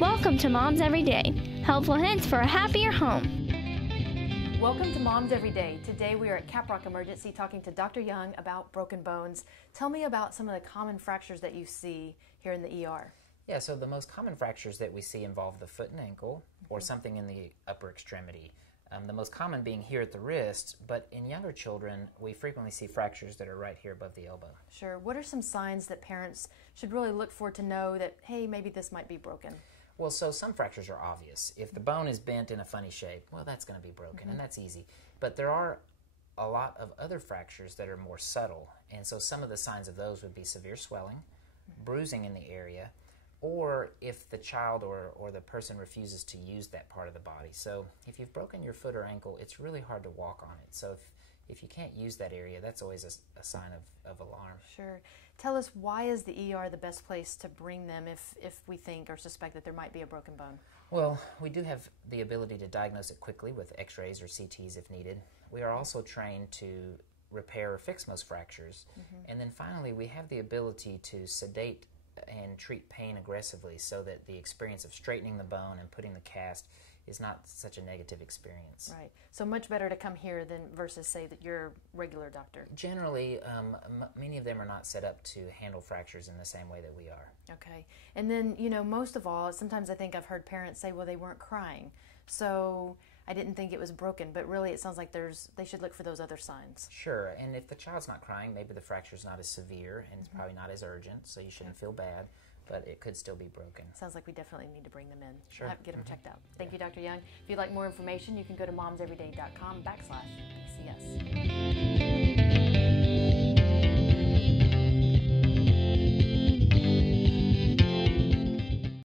Welcome to Moms Every Day, helpful hints for a happier home. Welcome to Moms Every Day. Today we are at CapRock Emergency talking to Dr. Young about broken bones. Tell me about some of the common fractures that you see here in the ER. Yeah, so the most common fractures that we see involve the foot and ankle or something in the upper extremity. The most common being here at the wrist, but in younger children, we frequently see fractures that are right here above the elbow. Sure. What are some signs that parents should really look for to know that, hey, maybe this might be broken? Well, so some fractures are obvious. If the bone is bent in a funny shape, well, that's going to be broken, and that's easy. But there are a lot of other fractures that are more subtle, and so some of the signs of those would be severe swelling, bruising in the area, or if the child or the person refuses to use that part of the body. So if you've broken your foot or ankle, it's really hard to walk on it. So if you can't use that area, that's always a sign of alarm. Sure. Tell us, why is the ER the best place to bring them if we think or suspect that there might be a broken bone? Well, we do have the ability to diagnose it quickly with x-rays or CTs if needed. We are also trained to repair or fix most fractures. And then finally, we have the ability to sedate and treat pain aggressively so that the experience of straightening the bone and putting the cast is not such a negative experience. Right. So much better to come here than versus say that you're a regular doctor. Generally, many of them are not set up to handle fractures in the same way that we are. Okay. And then, most of all, sometimes I think I've heard parents say, well, they weren't crying, so I didn't think it was broken, but really it sounds like they should look for those other signs. Sure, and if the child's not crying, maybe the fracture's not as severe and it's probably not as urgent, so you shouldn't feel bad, but it could still be broken. Sounds like we definitely need to bring them in. Sure. Get them checked out. Thank you, Dr. Young. If you'd like more information, you can go to momseveryday.com/PCS.